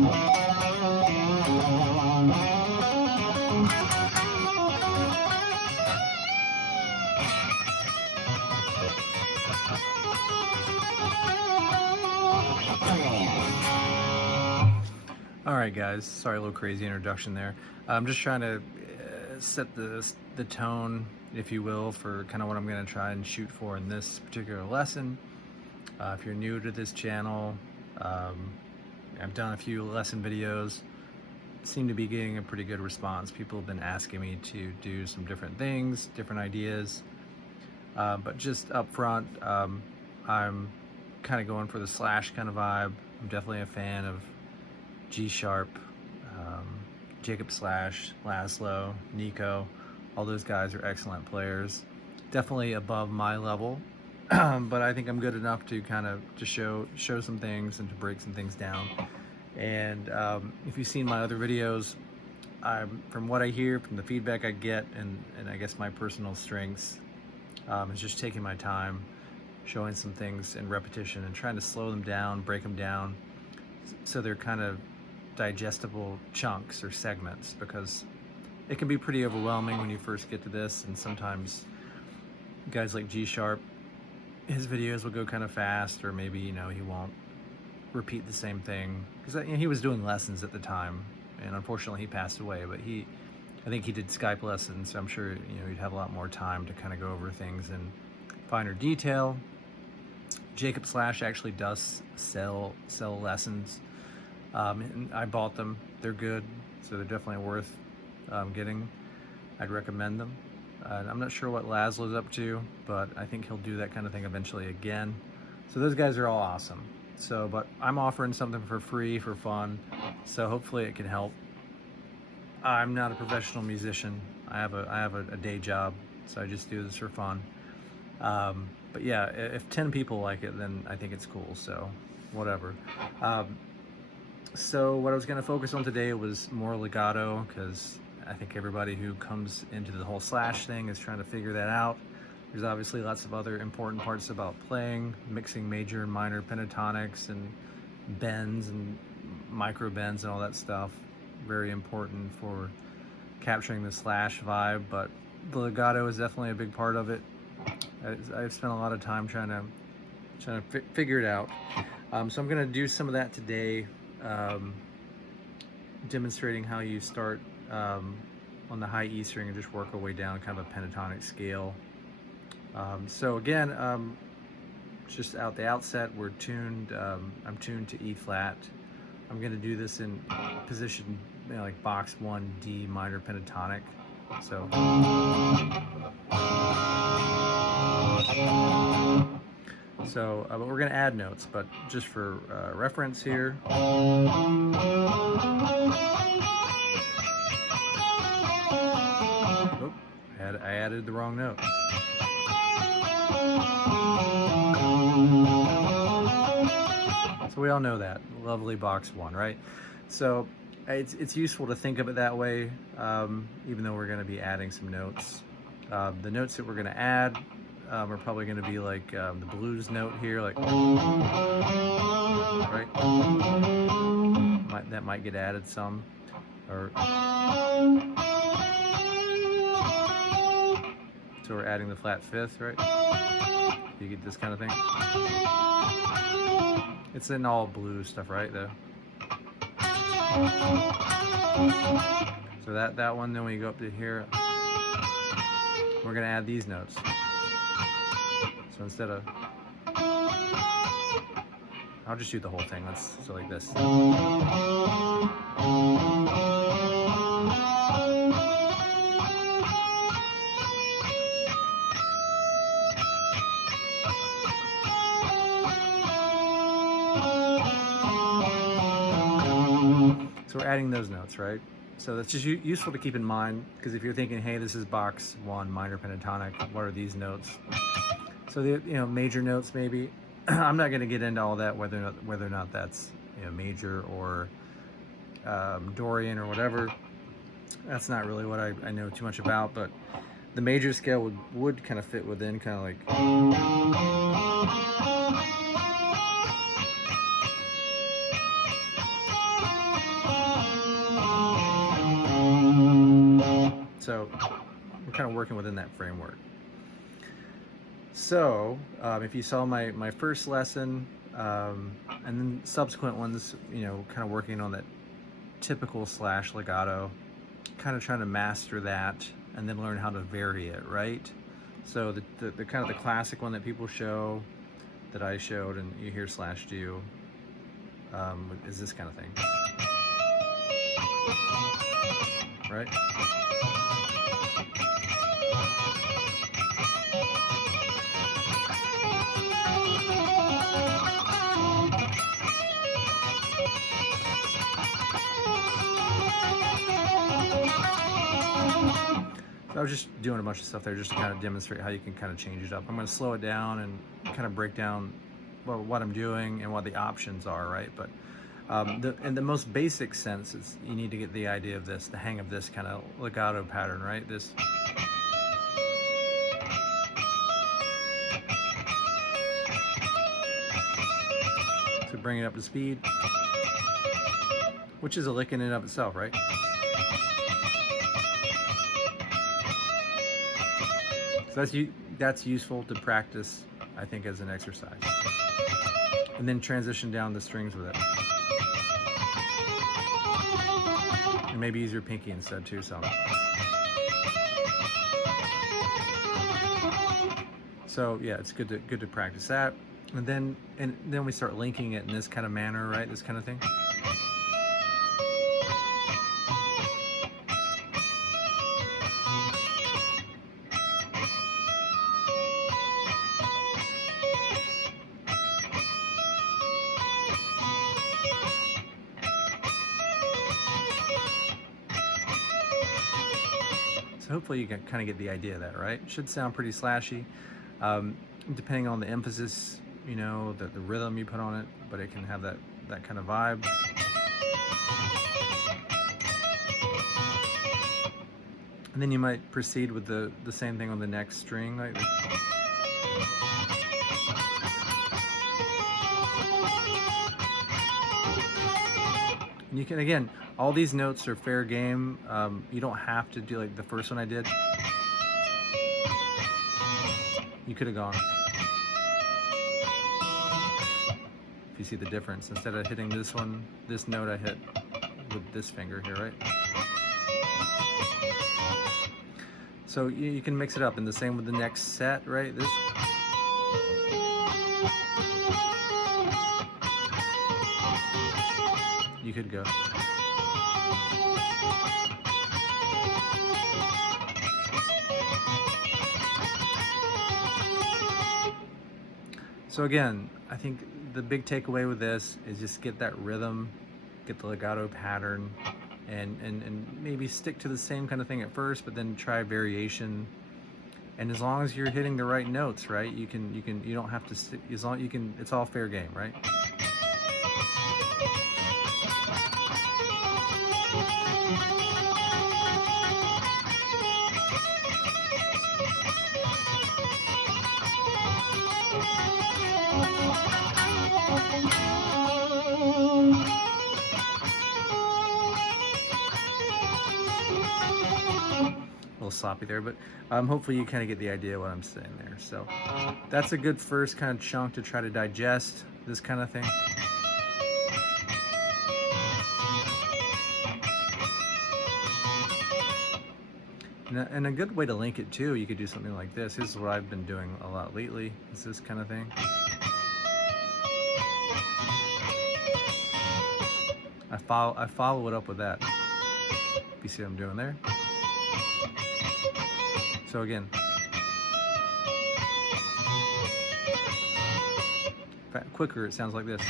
Alright guys, sorry, a little crazy introduction there. I'm just trying to set the tone, if you will, for kind of what I'm going to try and shoot for in this particular lesson. If you're new to this channel, I've done a few lesson videos, seem to be getting a pretty good response. People have been asking me to do some different things, different ideas, but just up front, I'm kind of going for the slash kind of vibe. I'm definitely a fan of G sharp, Jacob Slash, Laszlo, Nico, all those guys are excellent players. Definitely above my level, but I think I'm good enough to kind of just show some things and to break some things down. And if you've seen my other videos, from what I hear, from the feedback I get, and I guess my personal strengths, is just taking my time, showing some things in repetition and trying to slow them down, break them down, so they're kind of digestible chunks or segments, because it can be pretty overwhelming when you first get to this. And sometimes guys like G sharp, his videos will go kind of fast, or maybe, you know, he won't repeat the same thing, because he was doing lessons at the time, and unfortunately he passed away. But I think he did Skype lessons, so I'm sure, you know, he'd have a lot more time to kind of go over things in finer detail. Jacob Slash actually does sell lessons, and I bought them. They're good, so they're definitely worth getting. I'd recommend them. I'm not sure what Laszlo's up to, but I think he'll do that kind of thing eventually again. So those guys are all awesome. So, but I'm offering something for free, for fun, so hopefully it can help. I'm not a professional musician. I have a day job, so I just do this for fun. But yeah, if 10 people like it, then I think it's cool, so whatever. So what I was going to focus on today was more legato, because I think everybody who comes into the whole slash thing is trying to figure that out. There's obviously lots of other important parts about playing, mixing major and minor pentatonics and bends and micro bends and all that stuff. Very important for capturing the slash vibe, but the legato is definitely a big part of it. I've spent a lot of time trying to figure it out. So I'm going to do some of that today, demonstrating how you start on the high E string and just work our way down kind of a pentatonic scale. So again, just out the outset, we're tuned. I'm tuned to E flat. I'm going to do this in position, you know, like box 1 D minor pentatonic. So. But we're going to add notes, but just for reference here. Oh, I added the wrong note. So we all know that. Lovely box 1, right? So it's useful to think of it that way, even though we're going to be adding some notes. The notes that we're going to add are probably going to be like the blues note here, like, right? That might get added some, or so we're adding the flat fifth, right? You get this kind of thing. It's in all blues stuff, right? Though. So that one, then we go up to here, we're going to add these notes. So instead of, I'll just do the whole thing. So like this. So we're adding those notes, right? So that's just useful to keep in mind, because if you're thinking, hey, this is box 1 minor pentatonic, what are these notes? So the, you know, major notes maybe. I'm not going to get into all that, whether or not that's, you know, major or Dorian or whatever. That's not really what I know too much about, but the major scale would kind of fit within kind of like. So we're kind of working within that framework. So if you saw my first lesson, and then subsequent ones, you know, kind of working on that typical slash legato, kind of trying to master that and then learn how to vary it, right? So the kind of the classic one that people show, that I showed and you hear slash do, is this kind of thing, right? So I was just doing a bunch of stuff there just to kind of demonstrate how you can kind of change it up. I'm going to slow it down and kind of break down, well, what I'm doing and what the options are, right? But in the most basic sense, is you need to get the idea of this, the hang of this kind of legato pattern, right? This. So bring it up to speed, which is a lick in and of itself, right? So that's useful to practice, I think, as an exercise. And then transition down the strings with it. And maybe use your pinky instead too, so. So yeah, it's good to practice that. And then we start linking it in this kind of manner, right? This kind of thing. So hopefully you can kind of get the idea of that, right? It should sound pretty slashy, depending on the emphasis, you know, the rhythm you put on it, but it can have that kind of vibe. And then you might proceed with the same thing on the next string, like this. And you can, again, all these notes are fair game. You don't have to do like the first one I did. You could have gone. If you see the difference, instead of hitting this one, this note I hit with this finger here, right? So you can mix it up, and the same with the next set, right? This. You could go. So again, I think the big takeaway with this is just get that rhythm, get the legato pattern, and maybe stick to the same kind of thing at first, but then try variation. And as long as you're hitting the right notes, right, you don't have to stick, as long you can, it's all fair game, right? A little sloppy there, but hopefully you kind of get the idea of what I'm saying there. So that's a good first kind of chunk to try to digest this kind of thing. And a good way to link it too, you could do something like this. This is what I've been doing a lot lately, is this kind of thing. I follow it up with that. You see what I'm doing there? So again, quicker it sounds like this.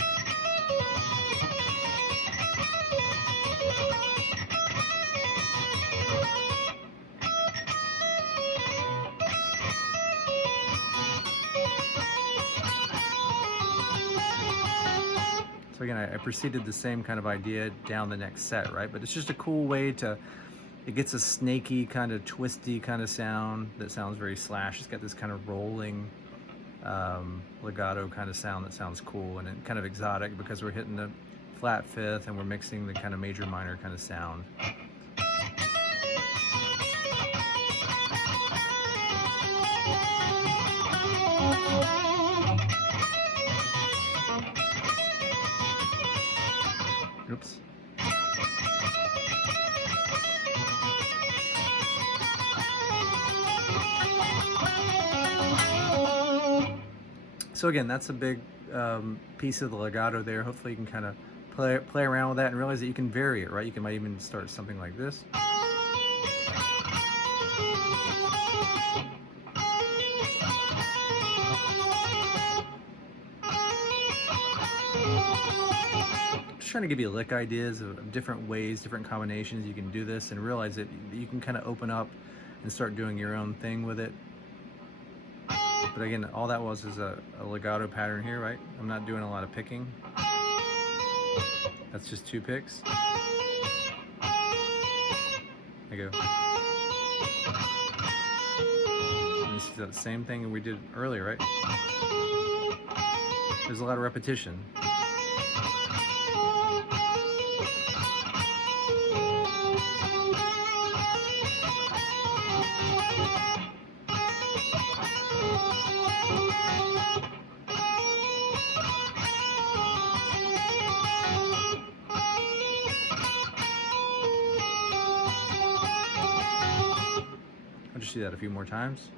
So again, I proceeded the same kind of idea down the next set, right? But it's just a cool way to, it gets a snaky, kind of twisty kind of sound that sounds very slash. It's got this kind of rolling legato kind of sound that sounds cool and kind of exotic because we're hitting the flat fifth and we're mixing the kind of major minor kind of sound. Oops. So again, that's a big piece of the legato there. Hopefully you can kind of play around with that and realize that you can vary it, right? You can might even start something like this. Just trying to give you lick ideas of different ways, different combinations you can do this, and realize that you can kind of open up and start doing your own thing with it. But again, all that was is a legato pattern here, right? I'm not doing a lot of picking. That's just 2 picks. I go. And this is the same thing we did earlier, right? There's a lot of repetition. I'll just do that a few more times.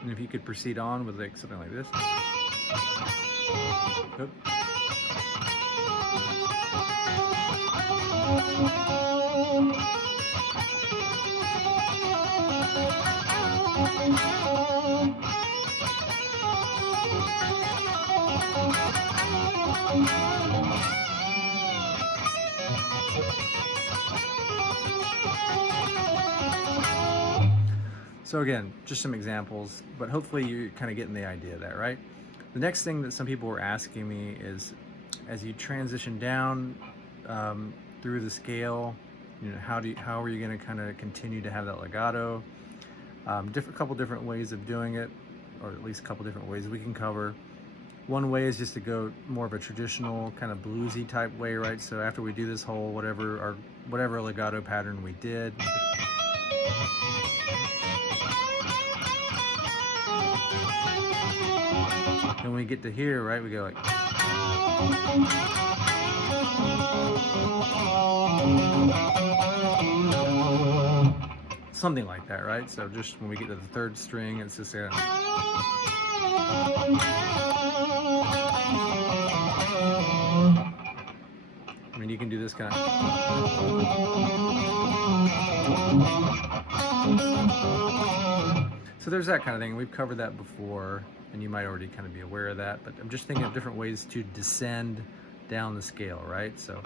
And if you could proceed on with like something like this. Oop. So again, just some examples, but hopefully you're kind of getting the idea of that, right? The next thing that some people were asking me is, as you transition down through the scale, you know, how are you going to kind of continue to have that legato? Couple different ways of doing it, or at least a couple different ways we can cover. One way is just to go more of a traditional kind of bluesy type way, right? So after we do this whole whatever legato pattern we did, and when we get to here, right, we go like, something like that, right? So just when we get to the 3rd string, it's just I mean, you can do this kind of. So there's that kind of thing. We've covered that before, and you might already kind of be aware of that, but I'm just thinking of different ways to descend down the scale, right? So.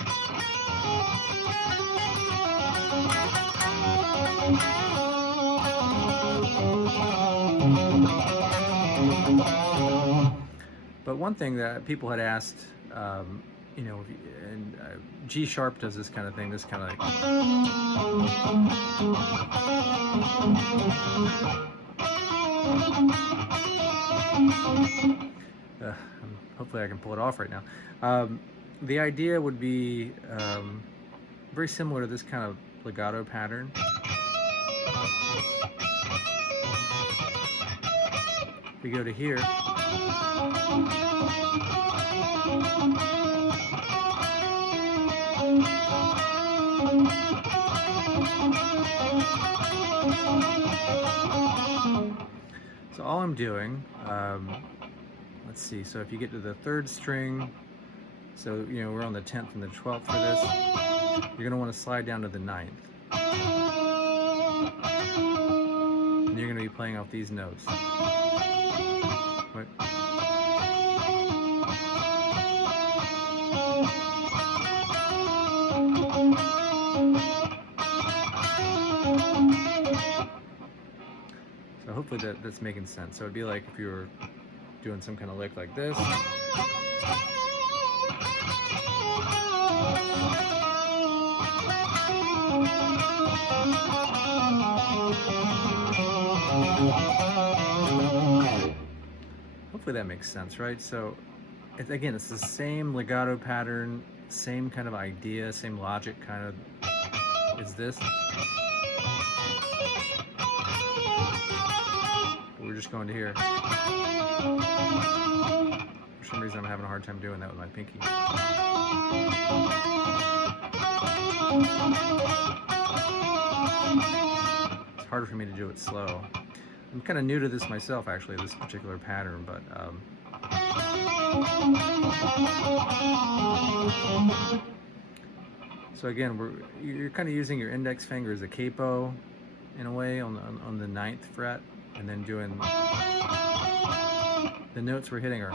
But one thing that people had asked, you know, and G sharp does this kind of thing, this kind of like. Hopefully I can pull it off right now. The idea would be very similar to this kind of legato pattern. We go to here. So all I'm doing, let's see, so if you get to the 3rd string, so you know we're on the 10th and the 12th for this, you're going to want to slide down to the 9th. And you're going to be playing off these notes. Wait. So hopefully that's making sense. So it'd be like if you were doing some kind of lick like this. hopefully that makes sense, right? So again, it's the same legato pattern, same kind of idea, same logic kind of is this. We're just going to here. For some reason I'm having a hard time doing that with my pinky. It's harder for me to do it slow. I'm kind of new to this myself, actually, this particular pattern, but so again, you're kind of using your index finger as a capo in a way on the 9th fret, and then doing the notes we're hitting are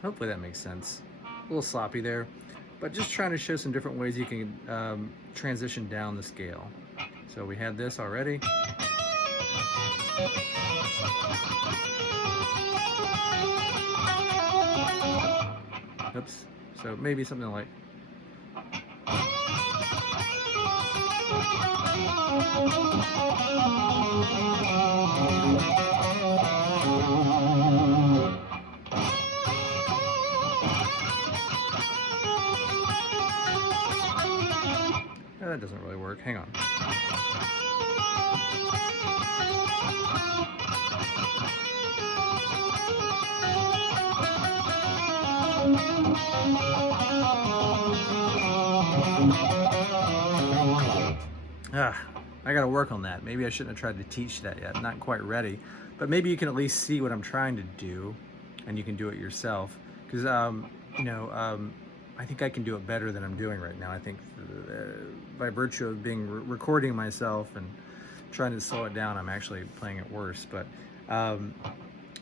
so hopefully that makes sense. A little sloppy there, but just trying to show some different ways you can transition down the scale. So we had this already. Oops. So maybe something like that doesn't really work. Hang on. I gotta work on that. Maybe I shouldn't have tried to teach that yet. Not quite ready, but maybe you can at least see what I'm trying to do, and you can do it yourself. Because I think I can do it better than I'm doing right now. I think by virtue of being recording myself and trying to slow it down, I'm actually playing it worse. But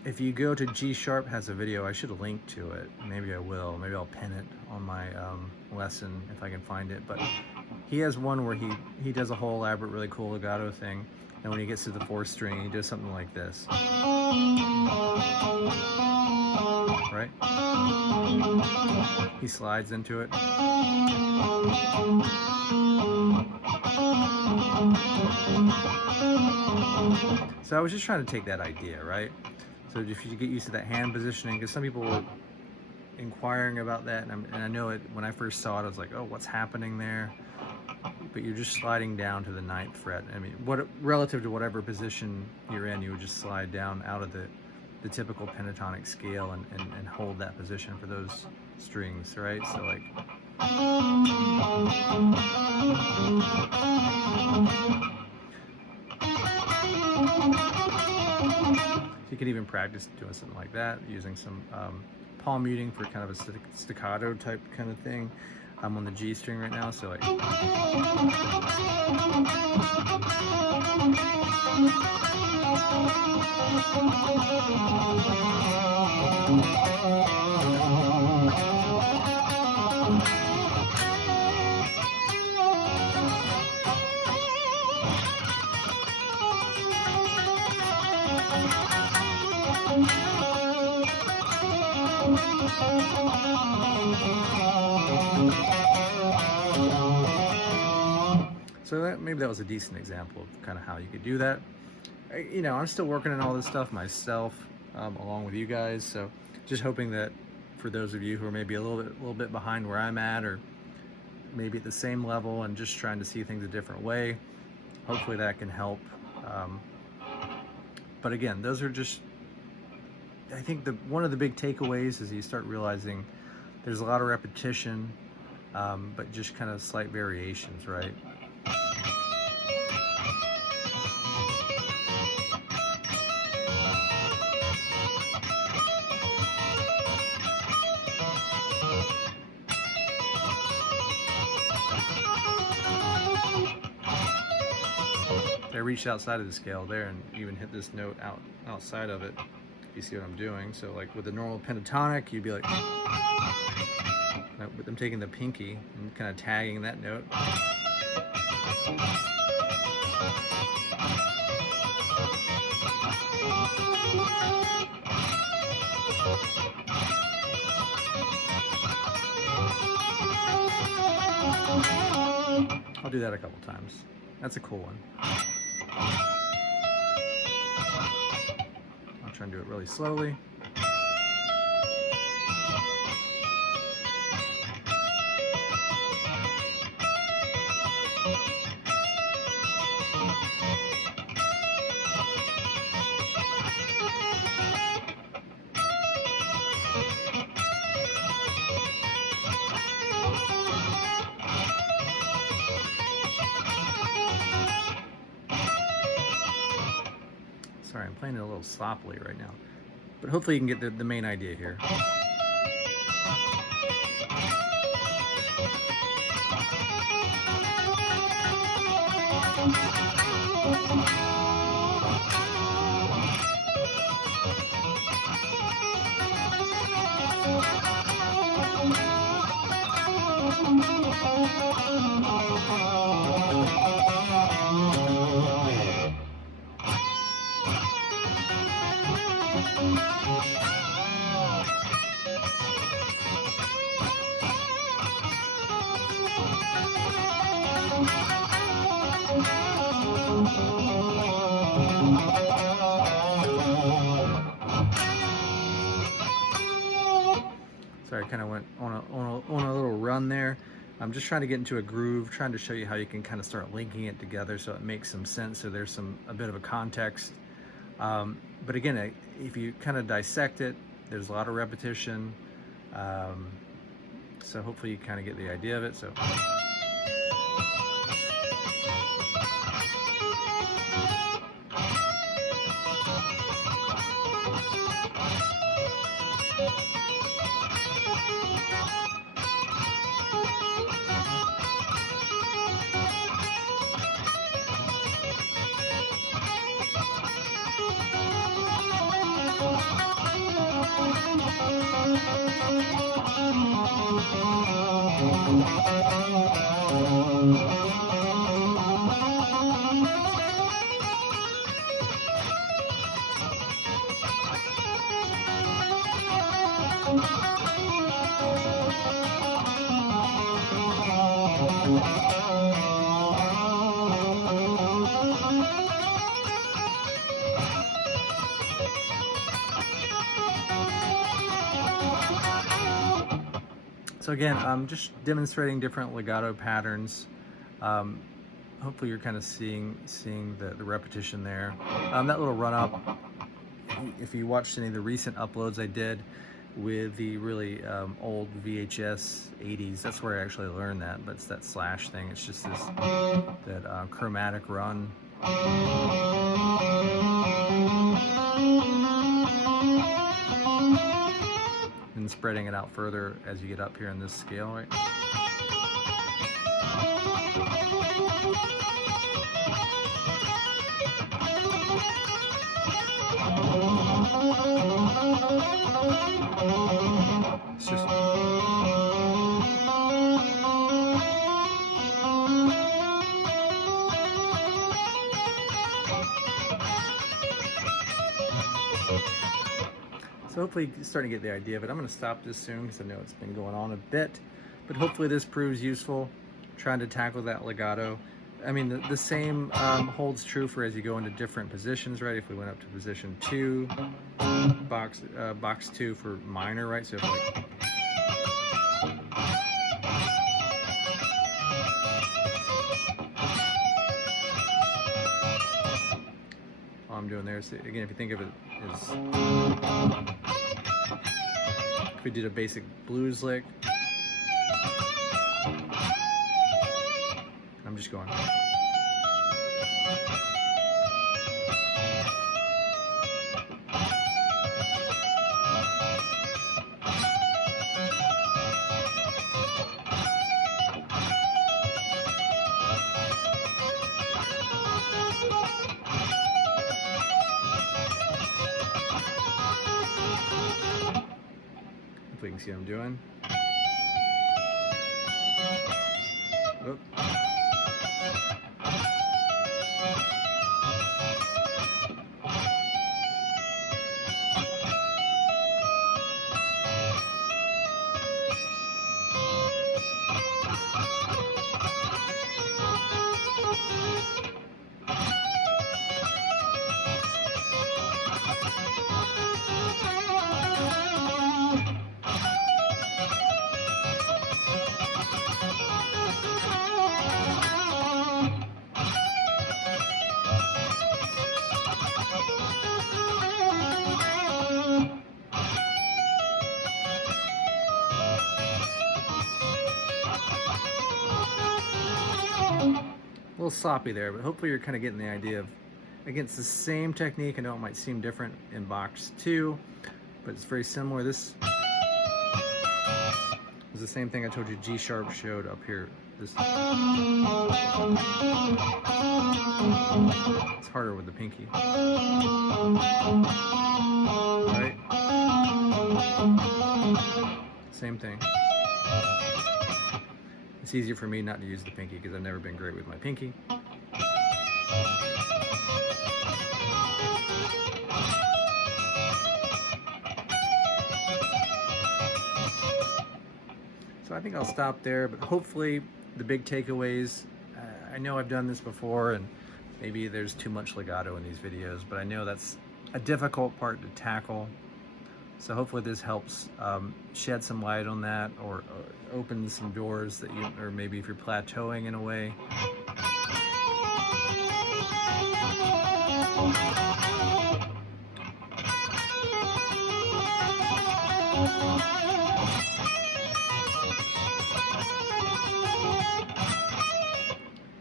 if you go to G Sharp has a video, I should have linked to it. Maybe I will. Maybe I'll pin it on my lesson if I can find it. But he has one where he does a whole elaborate, really cool legato thing. And when he gets to the 4th string, he does something like this. Right? He slides into it. So I was just trying to take that idea, right? So if you get used to that hand positioning, because some people were inquiring about that, and I know it when I first saw it, I was like, oh, what's happening there? But you're just sliding down to the 9th fret. I mean, relative to whatever position you're in, you would just slide down out of the typical pentatonic scale and hold that position for those strings, right? So like, you could even practice doing something like that, using some palm muting for kind of a staccato type kind of thing. I'm on the G string right now, so like. So maybe that was a decent example of kind of how you could do that. I'm still working on all this stuff myself, along with you guys. So just hoping that for those of you who are maybe a little bit behind where I'm at, or maybe at the same level and just trying to see things a different way, hopefully that can help. But again, those are just, I think one of the big takeaways is you start realizing there's a lot of repetition, but just kind of slight variations, right? I reached outside of the scale there and even hit this note outside of it, if you see what I'm doing. So like with the normal pentatonic, you'd be like, but I'm taking the pinky and kind of tagging that note. I'll do that a couple times. That's a cool one. I'll try and do it really slowly. Sorry, I'm playing it a little sloppily right now, but hopefully you can get the main idea here. Sorry, I kind of went on a little run there. I'm just trying to get into a groove, trying to show you how you can kind of start linking it together so it makes some sense, so there's a bit of a context. But again, if you kind of dissect it, there's a lot of repetition. So hopefully you kind of get the idea of it. So. So again, I'm just demonstrating different legato patterns. Hopefully you're kind of seeing the repetition there. That little run up, if you watched any of the recent uploads I did with the really old VHS 80s, that's where I actually learned that, but it's that slash thing. It's just that chromatic run. And spreading it out further as you get up here in this scale, right? It's just so hopefully you're starting to get the idea of it. I'm going to stop this soon because I know it's been going on a bit, but hopefully this proves useful, trying to tackle that legato. I mean, the same holds true for as you go into different positions, right? If we went up to position 2, box 2 for minor, right? So if like, all I'm doing there is, again, if you think of it as, if we did a basic blues lick, I'm just going. If we can see what I'm doing. Oop. little sloppy there, but hopefully you're kind of getting the idea of, again, it's the same technique. I know it might seem different in box 2, but it's very similar. This is the same thing I told you G sharp showed up here. This it's harder with the pinky. Right? Same thing. It's easier for me not to use the pinky because I've never been great with my pinky. So I think I'll stop there, but hopefully the big takeaways, I know I've done this before and maybe there's too much legato in these videos, but I know that's a difficult part to tackle. So hopefully this helps shed some light on that, or open some doors that you, or maybe if you're plateauing in a way.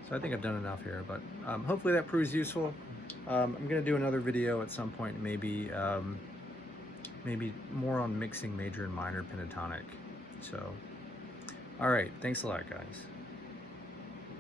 So I think I've done enough here, but hopefully that proves useful. I'm going to do another video at some point, maybe maybe more on mixing major and minor pentatonic. So, all right, thanks a lot, guys.